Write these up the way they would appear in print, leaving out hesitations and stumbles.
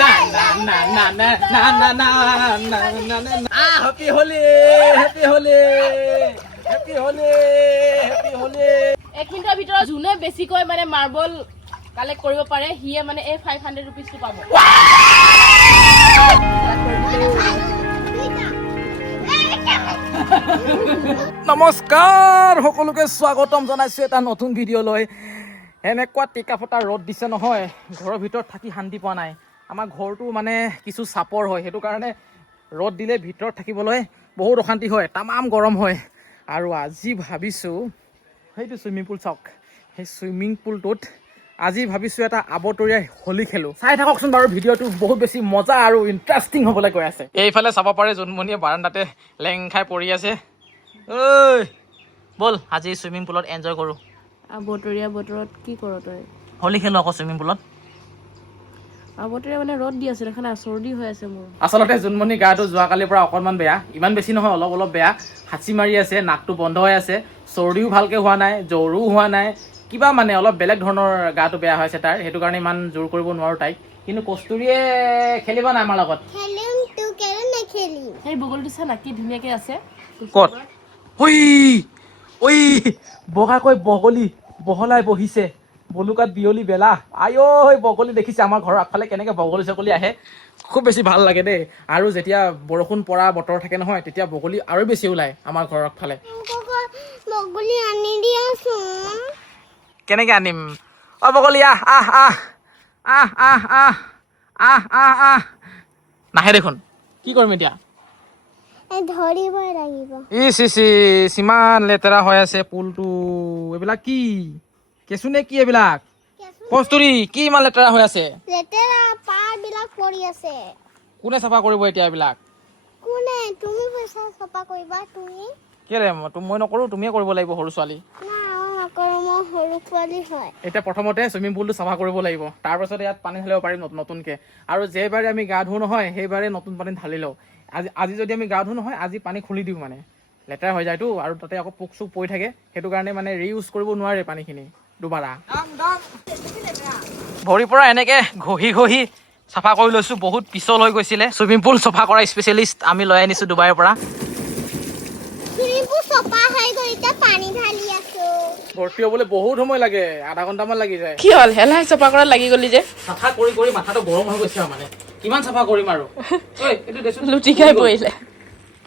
না না না না না না না না না না না happy Holi happy Holi happy Holi happy Holi এক মিনিটৰ ভিতৰত যোনে বেছিকৈ মানে মাৰ্বল কালেক্ট কৰিব পাৰে হিয়ে মানে এই 500 रुपीसটো পাব নমস্কাৰ সকলোকে স্বাগতম জনাইছো এটা নতুন ভিডিঅ'লৈ এনেকুৱা টিকা ফটা ৰ'দ দিছে নহয় ঘৰৰ ভিতৰত থাকি শান্তি পোৱা নাই আমাৰ ঘৰটো মানে কিছু চাপৰ হয় সেইটো কাৰণে ৰ'দ দিলে ভিতৰত থাকিবলৈ বহুত অশান্তি হয় তামাম গৰম হয় আৰু আজি ভাবিছোঁ সেইটো চুইমিং পুল চাওক সেই চুইমিং পুলটোত আজি ভাবিছোঁ এটা আবতৰীয়া হোলী খেলোঁ চাই থাককচোন বাৰু ভিডিঅ'টো বহুত বেছি মজা আৰু ইণ্টাৰেষ্টিং হ'বলৈ গৈ আছে এইফালে চাব পাৰে জোনমণিয়ে বাৰাণ্ডাতে লেং খাই পৰি আছে ঐ বল আজি চুইমিং পুলত এনজয় কৰোঁ আবতৰীয়া বতৰত কি কৰ তই হোলী খেলোঁ আকৌ চুইমিং পুলত আবতৰীয়া মানে ৰ'দ দি আছে দেখা নাই চৰ্দি হৈ আছে মোৰ আচলতে জোনমণি গাটো যোৱাকালিৰ পৰা অকণমান বেয়া ইমান বেছি নহয় অলপ অলপ বেয়া হাঁচি মাৰি আছে নাকটো বন্ধ হৈ আছে চৰ্দিও ভালকৈ হোৱা নাই জ্বৰো হোৱা নাই কিবা মানে অলপ বেলেগ ধৰণৰ গাটো বেয়া হৈছে তাৰ সেইটো কাৰণে ইমান জোৰ কৰিব নোৱাৰোঁ তাইক কিন্তু কস্তুৰীয়ে খেলিব নাই আমাৰ লগত সেই বগলটো চা না কি ধুনীয়াকৈ আছে ক'ত ঐ ঐ বগাকৈ বগলী বহলাই বহিছে বলুকাত বিয়লি বেলা আই ঐ বগলী দেখিছে আমাৰ ঘৰৰ আগফালে কেনেকৈ বগলী চগলী আহে খুব বেছি ভাল লাগে দেই আৰু যেতিয়া বৰষুণ পৰা বতৰ থাকে নহয় তেতিয়া বগলী আৰু বেছি ওলায় আমাৰ ঘৰৰ আগফালে বগলী আনি দিয়াচোন কেনেকৈ আনিম অ বগলী আহ আহ আহ আহ আহ আহ আহ আহ আহ নাহে দেখোন কি কৰিম এতিয়া ধৰিবই লাগিব ইচ ইচ ইচ ইমান লেতেৰা হৈ আছে পুলটো এইবিলাক কি কেঁচু নে কি এইবিলাক কস্তুৰী কি ইমান লেতেৰা হৈ আছে লেতেৰা পাৰবিলাক পৰি আছে কোনে চাফা কৰিব এতিয়া এইবিলাক কোনে তুমি পইচা চপা কৰিবা তুমি কেলে মই নকৰোঁ তুমিয়ে কৰিব লাগিব সৰু ছোৱালী না নকৰোঁ মই সৰু পোৱালি হয় এতিয়া প্ৰথমতে চুইমিং পুলটো চাফা কৰিব লাগিব তাৰপাছত ইয়াত পানী ঢালিব পাৰিম নতুনকৈ আৰু যেইবাৰে আমি গা ধুওঁ নহয় সেইবাৰে নতুন পানী ঢালি লওঁ আজি যদি আমি গা ধুওঁ নহয় আজি পানী খুলি দিওঁ মানে লেতেৰা হৈ যায়তো আৰু তাতে আকৌ পোক চোক পৰি থাকে সেইটো কাৰণে মানে ৰিইউজ কৰিব নোৱাৰে পানীখিনি দুবাৰা ভৰিৰ পৰা এনেকৈ ঘঁহি ঘঁহি চাফা কৰি লৈছোঁ বহুত পিছল হৈ গৈছিলে চুইমিং পুল চাফা কৰা স্পেচিয়েলিষ্ট আমি লৈ আনিছোঁ ডুবাইৰ পৰা চপা হৈ গৈ এতিয়া পানী ঢালি আছো ভৰ্তি হ'বলৈ বহুত সময় লাগে আধা ঘণ্টামান লাগি যায় কি হ'ল হেলাই চপা কৰাত লাগি গলি যে চাফা কৰি কৰি মাথাটো গৰম হৈ গৈছে মানে কিমান চাফা কৰিম আৰু লুটি খাই পৰিলে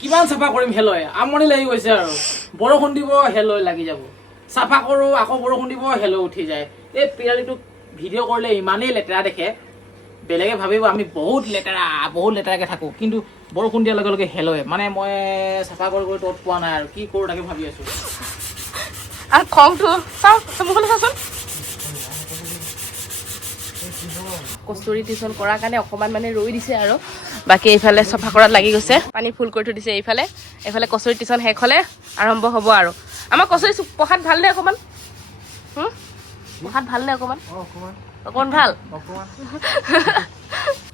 কিমান চাফা কৰিম হেলৈ আমনি লাগি গৈছে আৰু বৰষুণ দিব হেলৈ লাগি যাব চাফা কৰোঁ আকৌ বৰষুণ দিব হেলৈ উঠি যায় এই পিৰালিটোক ভিডিঅ' কৰিলে ইমানেই লেতেৰা দেখে বেলেগে ভাবিব আমি বহুত লেতেৰাকৈ থাকোঁ কিন্তু বৰষুণ দিয়াৰ লগে লগে হেলৈ মানে মই চাফা কৰি কৰি তত পোৱা নাই আৰু কি কৰোঁ তাকে ভাবি আছোঁ আৰু খংটো চাওক চমুকলৈ চাচোন কস্তুৰী টিউচন কৰাৰ কাৰণে অকণমান মানে ৰৈ দিছে আৰু বাকী এইফালে চফা কৰাত লাগি গৈছে পানী ফুল কৰি থৈ দিছে এইফালে কস্তুৰী টিউচন শেষ হ'লে আৰম্ভ হ'ব আৰু আমাৰ কস্তুৰী পঢ়াত ভালনে অকণমান পঢ়াত ভালনে অকণমান অকণমান ভাল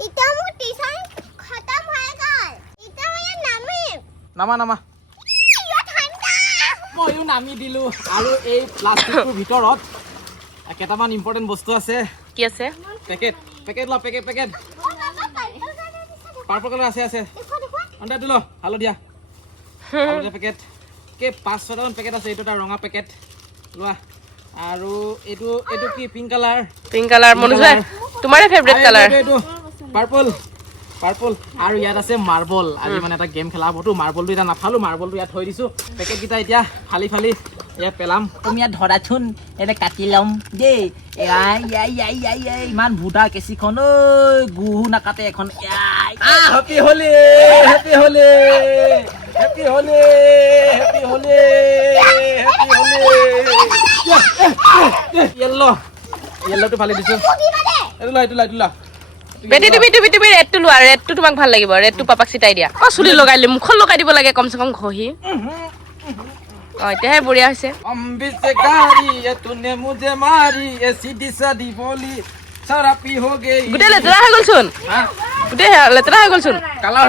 এতিয়া মোৰ টিউচন খতম হৈ গ'ল এতিয়া মই নামিম নামা ময়ো নামি দিলোঁ আৰু এই প্লাষ্টিকটোৰ ভিতৰত কেইটামান ইম্পৰ্টেণ্ট বস্তু আছে কি আছে পেকেট ল পেকেট পাৰ্পল কালাৰ আছে অন্ধাৰটো ল হালধীয়া পেকেট 5-6টামান পেকেট আছে এইটো এটা ৰঙা পেকেট লোৱা আৰু এইটো কি পিংক কালাৰ মনোজ তোমাৰে ফেভৰেট কালাৰ এইটো পাৰ্পল আৰু ইয়াত আছে মাৰ্বল আজি মানে এটা গেম খেলা হ'বতো মাৰ্বলটো এতিয়া নাফালোঁ মাৰ্বলটো ইয়াত থৈ দিছোঁ পেকেটকেইটা এতিয়া ফালি ইয়াত পেলাম তুমি ইয়াত ধৰাচোন এতিয়া কাটি ল'ম দেই ইমান ভূটা কেঁচিখন ঐ গুহু নাকাটে এখন happy Holi happy Holi happy Holi happy Holi happy Holi য়েল্ল'টো ফালি দিছোঁ এইটো ল বেটি তুমি ৰেডটো লোৱা ৰেডটো তোমাক ভাল লাগিব ৰেডটো পাপাক চিটাই দিয়া চুলি লগাই দিলে মুখত লগাই দিব লাগে কমচে কম ঘঁহি এতিয়াহে বঢ়িয়া হৈছে গোটেই লেতেৰা হৈ গ'লচোন কালাৰ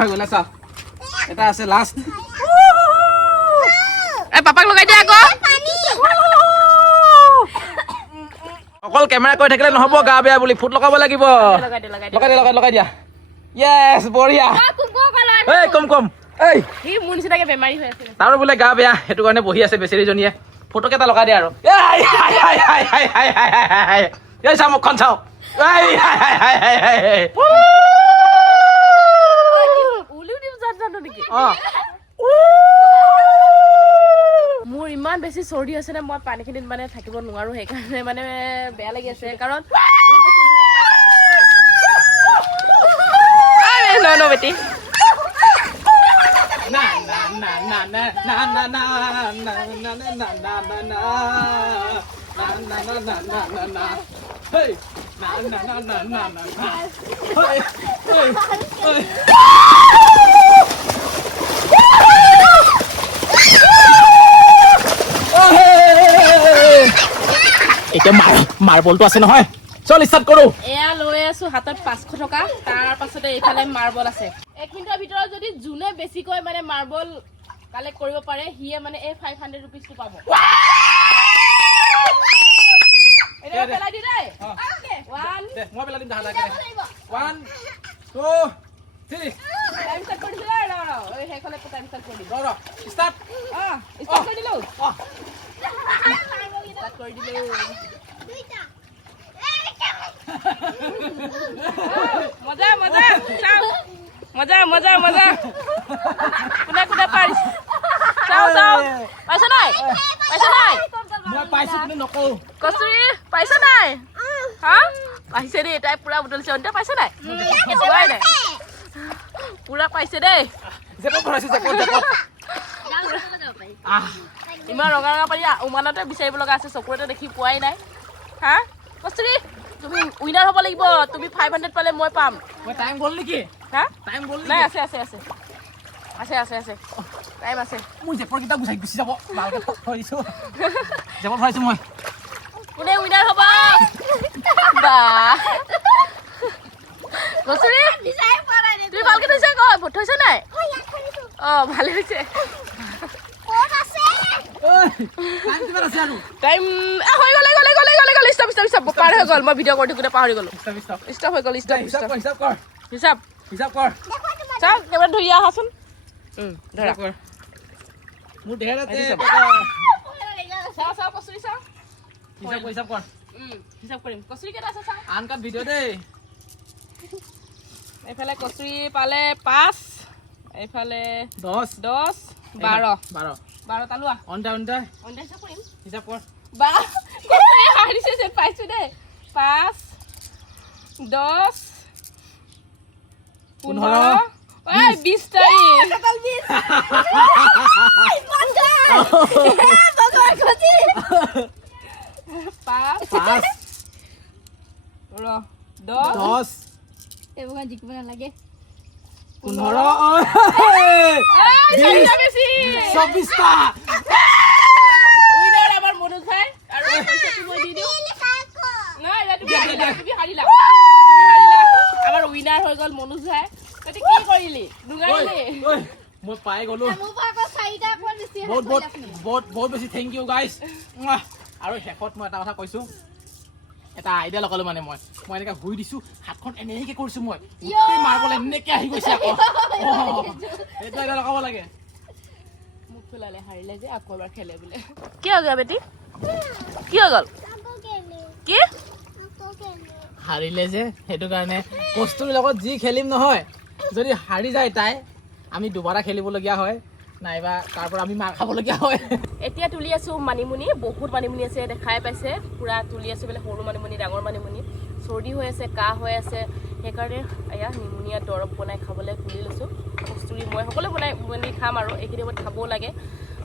হৈ গ'ল চা এটা আছে লাষ্ট পাপাক লগাই দিয়া আকৌ অকল কেমেৰা কৰি থাকিলে নহ'ব গা বেয়া বুলি ফুট লগাব লাগিব লগাই দে লগাই দিয়া য়েছ বঢ়িয়া এই কম এই সি মোৰ নিচিনাকে বেমাৰী হৈ আছে তাৰো বোলে গা বেয়া সেইটো কাৰণে বহি আছে বেচেৰীজনীয়ে ফটোকে এটা লগাই দিয়ে আৰু এই চা মুখখন চাওঁ মোৰ ইমান বেছি চৰ্দি আছে নে মই পানীখিনিত মানে থাকিব নোৱাৰো সেইকাৰণে মানে বেয়া লাগি আছে কাৰণ ন বেটি এতিয়া মাৰ্বলটো আছে নহয় চল ষ্টাৰ্ট কৰো এয়া লৈ আছো হাতত 500 টকা তাৰ পাছতে এইফালে মাৰ্বল আছে 1 মিনিটৰ ভিতৰত যদি যোনে বেছিকৈ মানে মাৰ্বল কালেক্ট কৰিব পাৰে হিয়ে মানে এই 500 रुपीसটো পাব এটা পেলাই দি দে ওকে 1 মই পেলাই দিম দাদা 1 2 3 টাইম সেট কৰি দিলা ৰ এই হেকলে টাইম সেট কৰি দিম ৰ ষ্টাৰ্ট স্টাৰ্ট কৰি দিলো স্টাৰ্ট কৰি দিলো দুইটা মজা চাও মজা কোনে পাৰিছ চাও পাইছ নাই মই পাইছো কিন্তু নকওঁ কস্তুৰী পাইছ নাই হা পাইছে দেই তাই পুৰা বুটল চন্তে পাইছ নাই পুৰাই নাই পুৰা পাইছে দেই জেপত ভৰাইছো জেপত ইমান ৰঙা পাৰি উমানতে বিচাৰিব লগা আছে চকুৰতে দেখি পোৱাই নাই হা কস্তুৰী তুমি উইনাৰ হ'ব লাগিব তুমি 500 পালে মই পাম মই টাইম গ'ল নেকি হা টাইম গ'ল নাই আছে টাইম আছে মোৰ জেপৰ কিটা গুচাই গুচি যাব ভালকে থৈছো জেপত ভৰাইছো মই কোনে উইনাৰ হ'ব বা কস্তুৰী বিচাৰি পৰা নাই তুমি ভালকে থৈছা থৈছা নাই ভালে হৈছে ক'ত আছে টাইম কিমান আছে আৰু টাইম হৈ গ'ল ষ্টপ পাৰ হৈ গ'ল মই ভিডিঅ' কৰি থাকোঁতে পাহৰি গ'লো ষ্টপ হৈ গ'ল হিচাপ কৰ চাওক কেমেৰা ধৰি আহাচোন ধৰা মোৰ ঢেৰ আছে চাও কস্তুৰী চাও হিচাপ কৰ হিচাপ কৰিম কস্তুৰী কেইটা আছে চাও আনকাট ভিডিঅ' দেই এইফালে কস্তুৰী পালে 5 এইফালে 10 12 তালোৱা অন্তা হিচাপ কৰিম হিচাপ কৰ বা কস্তুৰী হাৰিছে যে পাইছো দেই 5 10 15 20 তাৰিখ এইবোৰ জিকিব নালাগে 15 24টা উইনাৰ আমাৰ মনোজ ভাই আৰু পইচাটো মই দি দিওঁ নাই তুমি হাৰিলা আমাৰ উইনাৰ হৈ গ'ল মনোজ ভাই তই কি কৰিলি দুগাৰিলি মই পাই গ'লো মোৰ পৰা আকৌ 4টা কোন দিছি বহুত বেছি থেংক ইউ গাইজ আৰু শেষত মই এটা কথা কৈছো এটা আইডিয়া লগালো মানে মই এনেকৈ শুই দিছোঁ হাতখন এনেকৈ কৰিছোঁ মই গোটেই মাৰ্বল এনেকৈ আহি গৈছে আকৌ এইটো আইডিয়া লগাব লাগে মোক ফুলালে হাৰিলে যে আকৌ এবাৰ খেলে বোলে কি হৈ গ'ল বেটি কি হৈ গ'ল কি হাৰিলে যে সেইটো কাৰণে কস্তুৰীৰ লগত যি খেলিম নহয় যদি হাৰি যায় তাই আমি দুবাৰা খেলিবলগীয়া হয় নাইবা তাৰ পৰা আমি মাৰ খাবলগীয়া হয় এতিয়া তুলি আছো মানিমুনি বহুত মানিমুনি আছে দেখাই পাইছে পুৰা তুলি আছো বোলে সৰু মানিমুনি ডাঙৰ মানিমুনি চৰ্দি হৈ আছে কাহ হৈ আছে সেইকাৰণে এয়া নিমুনিয়া দৰৱ বনাই খাবলৈ তুলি লৈছো কস্তুৰী মই সকলো বনাই মেলি খাম আৰু এইখিনি সময়ত খাবও লাগে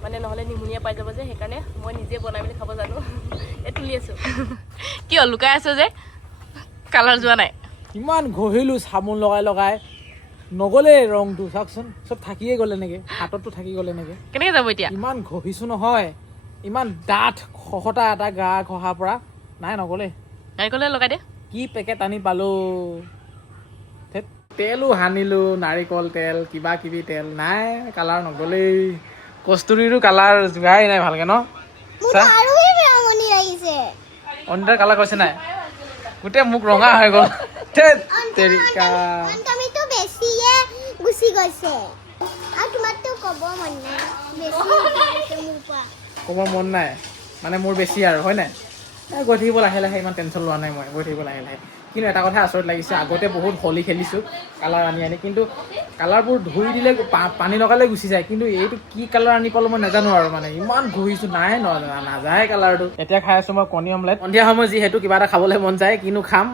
মানে নহ'লে নিমুনিয়া পাই যাব যে সেইকাৰণে মই নিজে বনাই মেলি খাব জানো এই তুলি আছো কি হ'ল লুকাই আছো যে কালাৰ যোৱা নাই ইমান ঘঁহিলোঁ চাবোন লগাই নগ'লে ৰংটো চাওকচোন চব থাকিয়ে গ'ল এনেকৈ হাততো থাকি গ'ল এনেকৈ কেনেকৈ যাব এতিয়া ইমান ঘঁহিছোঁ নহয় ইমান ডাঠ খহটা এটা গা ঘঁহাৰ পৰা নাই নগ'লে নাৰিকলে লগাই দে কি পেকেট আনি পালোঁ তেলো সানিলোঁ নাৰিকল তেল কিবা কিবি তেল নাই কালাৰ নগ'লেই কস্তুৰীৰো কালাৰ যোৱাই নাই ভালকৈ ন আৰু বেয়া মনি লাগিছে অনিতাৰ কালাৰ কৈছে নাই গোটেই মোক ৰঙা হৈ গ'ল ধেৎ তেৰিকা অন্তমিতো বেছিয়ে গুচি গৈছে আৰু তোমাৰতো ক'ব মন নাই বেছি হৈছে মোৰ পৰা ক'ব মন নাই মানে মোৰ বেছি আৰু হয় নাই গৈ থাকিব লাহে লাহে ইমান টেনশ্যন লোৱা নাই মই গৈ থাকিব লাহে লাহে কিন্তু এটা কথা আচৰিত লাগিছে আগতে বহুত হোলী খেলিছোঁ কালাৰ আনি আনি কিন্তু কালাৰবোৰ ধুই দিলে পানী লগালে গুচি যায় কিন্তু এইটো কি কালাৰ আনি পালোঁ মই নাজানো আৰু মানে ইমান ঘূৰিছোঁ নাই নাযায় কালাৰটো এতিয়া খাই আছোঁ মই কণী অমলেট সন্ধিয়া সময়ত যিহেতু কিবা এটা খাবলৈ মন যায় কিনো খাম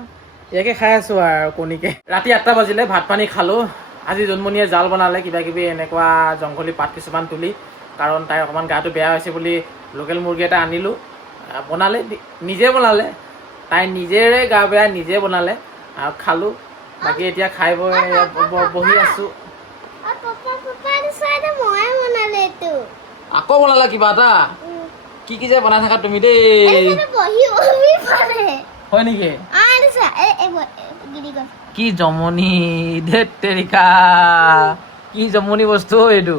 ইয়াকে খাই আছোঁ আৰু কণীকে ৰাতি 8টা বাজিলে ভাত পানী খালোঁ আজি জোনমণিয়ে জাল বনালে কিবা কিবি এনেকুৱা জংঘলী পাত কিছুমান তুলি কাৰণ তাইৰ অকণমান গাটো বেয়া হৈছে বুলি লোকেল মুৰ্গী এটা আনিলোঁ বনালে নিজে বনালে তাই নিজেৰে গা বেয়া নিজে বনালে আৰু খালোঁ বাকী এতিয়া খাই বহি আছোঁ ময়ে বনালে এইটো আকৌ বনালা কিবা এটা কি কি যে বনাই থাকা তুমি দেই বহি বহি পাৰে হয় নেকি গিৰি গ'ল কি জমনি ধেৎ তেৰিকা কি জমনি বস্তু এইটো